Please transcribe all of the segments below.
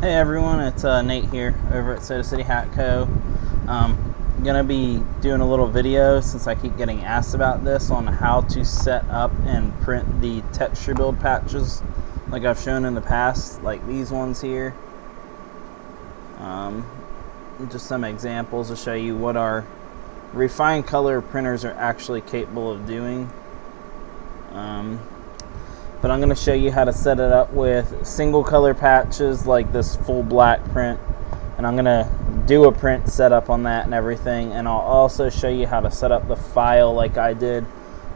Hey everyone, it's Nate here over at Soda City Hat Co. I'm gonna be doing a little video, since I keep getting asked about this, on how to set up and print the texture build patches like I've shown in the past, like these ones here. Just some examples to show you what our RefineColor printers are actually capable of doing. But I'm going to show you how to set it up with single color patches like this full black print, and I'm going to do a print setup on that and everything, and I'll also show you how to set up the file like I did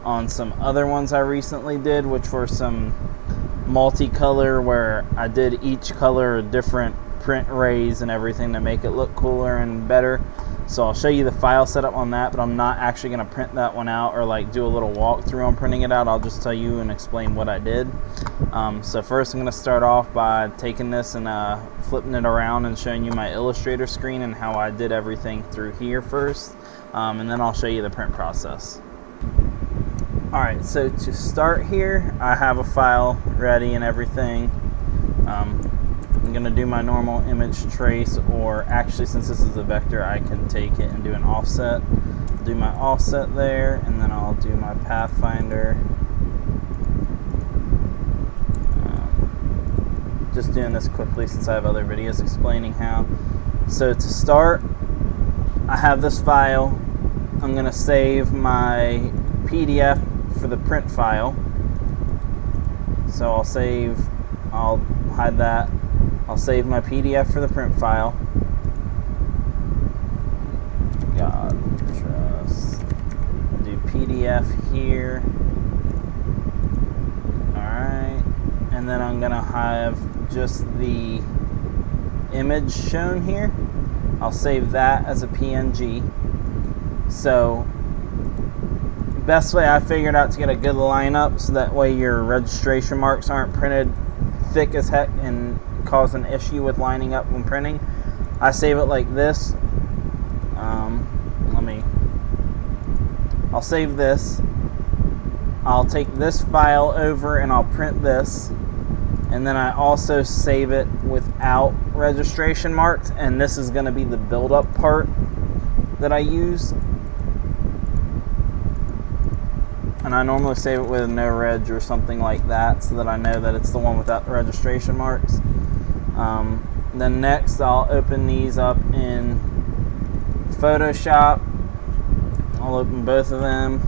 on some other ones I recently did, which were some multicolor, where I did each color a different print raise and everything to make it look cooler and better. So I'll show you the file setup on that, but I'm not actually going to print that one out or like do a little walkthrough on printing it out. I'll just tell you and explain what I did. So first I'm going to start off by taking this and flipping it around and showing you my Illustrator screen and how I did everything through here first, and then I'll show you the print process. Alright, so to start here, I have a file ready and everything. I'm going to do my normal image trace, or actually, since this is a vector, I can take it and do an offset. Do my offset there, and then I'll do my pathfinder. Just doing this quickly since I have other videos explaining how. So to start, I have this file. I'm going to save my PDF for the print file. So I'll hide that. I'll save my PDF for the print file. God, trust. Do PDF here. Alright. And then I'm going to have just the image shown here. I'll save that as a PNG. So, best way I figured out to get a good lineup, so that way your registration marks aren't printed thick as heck and cause an issue with lining up when printing. I save it like this. I'll save this. I'll take this file over and I'll print this, and then I also save it without registration marked, and this is going to be the build-up part that I use. And I normally save it with no reg or something like that, so that I know that it's the one without the registration marks. Then next I'll open these up in Photoshop. I'll open both of them.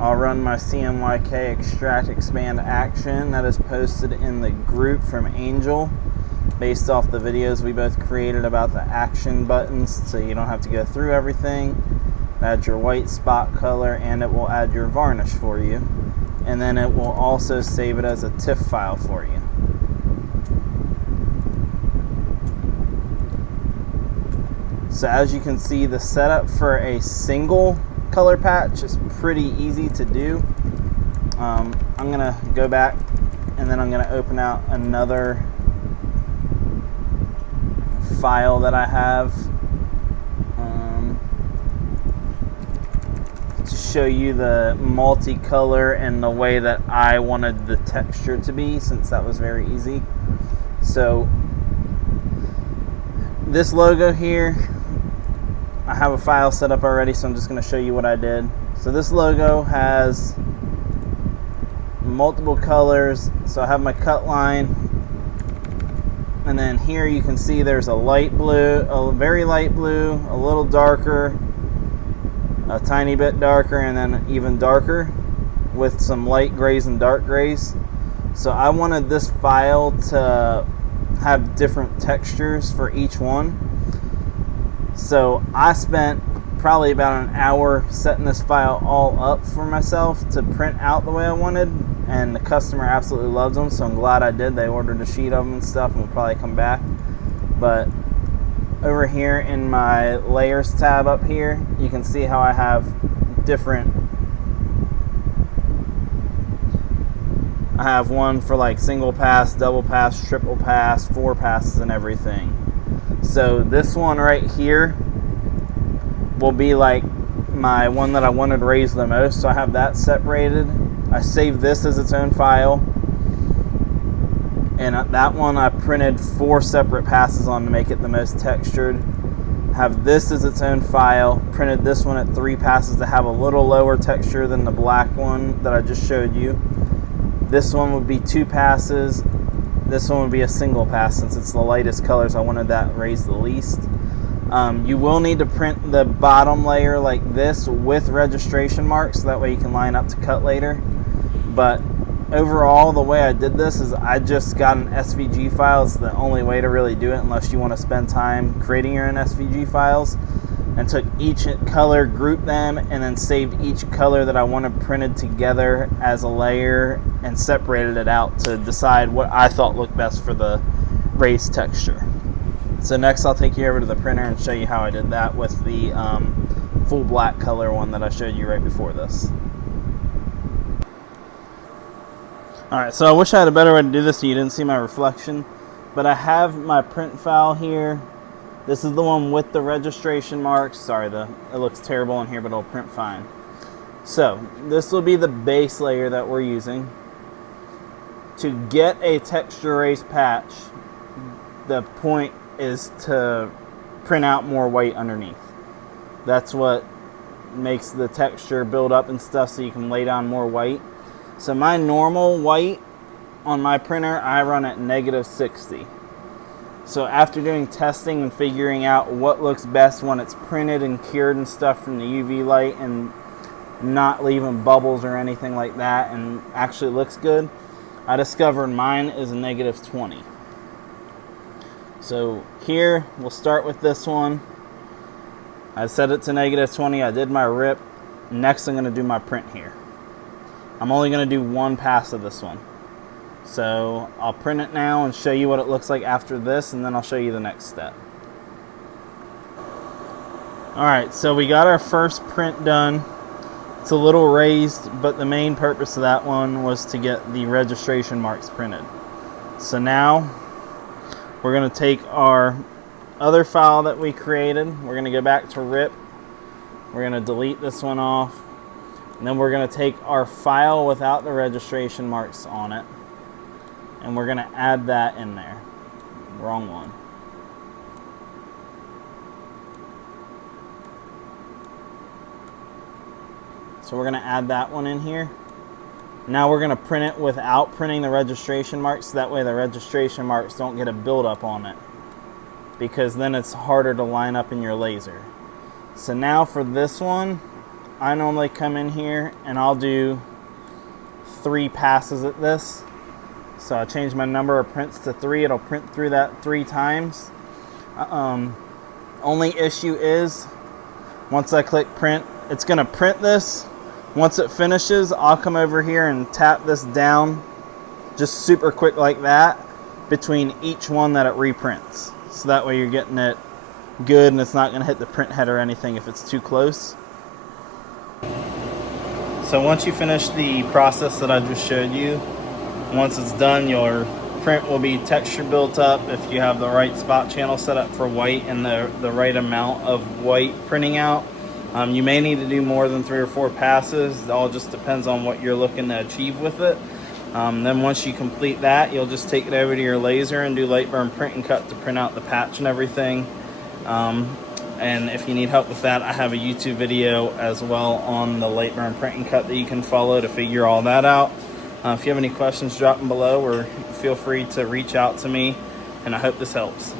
I'll run my CMYK extract expand action that is posted in the group from Angel, based off the videos we both created about the action buttons, so you don't have to go through everything. Add your white spot color, and it will add your varnish for you, and then it will also save it as a TIFF file for you. So as you can see, the setup for a single color patch is pretty easy to do. I'm gonna go back, and then I'm gonna open out another file that I have to show you the multicolor and the way that I wanted the texture to be, since that was very easy. So this logo here, I have a file set up already, so I'm just going to show you what I did. So this logo has multiple colors, so I have my cut line, and then here you can see there's a light blue, a very light blue, a little darker, a tiny bit darker, and then even darker, with some light grays and dark grays. So I wanted this file to have different textures for each one. So I spent probably about an hour setting this file all up for myself to print out the way I wanted, and the customer absolutely loves them, so I'm glad I did. They ordered a sheet of them and stuff, and will probably come back. But over here in my layers tab up here, you can see how I have different. I have one for like single pass, double pass, triple pass, 4 passes, and everything. So this one right here will be like my one that I wanted to raise the most, so I have that separated. I saved this as its own file, and that one I printed 4 separate passes on to make it the most textured. Have this as its own file, printed this one at 3 passes to have a little lower texture than the black one that I just showed you. This one would be 2 passes. This one would be a single pass since it's the lightest colors. I wanted that raised the least. You will need to print the bottom layer like this with registration marks, so that way you can line up to cut later. But overall, the way I did this is I just got an SVG file. It's the only way to really do it unless you want to spend time creating your own SVG files. And took each color, grouped them, and then saved each color that I wanted printed together as a layer and separated it out to decide what I thought looked best for the raised texture. So next I'll take you over to the printer and show you how I did that with the full black color one that I showed you right before this. Alright, so I wish I had a better way to do this so you didn't see my reflection, but I have my print file here. This is the one with the registration marks. Sorry, it looks terrible in here, but it'll print fine. So this will be the base layer that we're using. To get a texture erase patch, the point is to print out more white underneath. That's what makes the texture build up and stuff, so you can lay down more white. So my normal white on my printer, I run at -60. So after doing testing and figuring out what looks best when it's printed and cured and stuff from the UV light and not leaving bubbles or anything like that and actually looks good, I discovered mine is a -20. So here, we'll start with this one. I set it to -20, I did my rip. Next I'm gonna do my print here. I'm only gonna do 1 pass of this one. So I'll print it now and show you what it looks like after this, and then I'll show you the next step. Alright, so we got our first print done. It's a little raised, but the main purpose of that one was to get the registration marks printed. So now we're going to take our other file that we created. We're going to go back to RIP. We're going to delete this one off. And then we're going to take our file without the registration marks on it, and we're going to add that in there. Wrong one. So we're going to add that one in here. Now we're going to print it without printing the registration marks, so that way the registration marks don't get a buildup on it, because then it's harder to line up in your laser. So now for this one, I normally come in here and I'll do 3 passes at this. So I change my number of prints to 3. It'll print through that 3 times. Only issue is once I click print, it's going to print this. Once it finishes, I'll come over here and tap this down just super quick like that between each one that it reprints. So that way you're getting it good and it's not going to hit the print head or anything if it's too close. So once you finish the process that I just showed you, once it's done, your print will be texture built up if you have the right spot channel set up for white and the right amount of white printing out. You may need to do more than 3 or 4 passes. It all just depends on what you're looking to achieve with it. Then once you complete that, you'll just take it over to your laser and do light burn print and cut to print out the patch and everything. And if you need help with that, I have a YouTube video as well on the light burn print and cut that you can follow to figure all that out. If you have any questions, drop them below or feel free to reach out to me, and I hope this helps.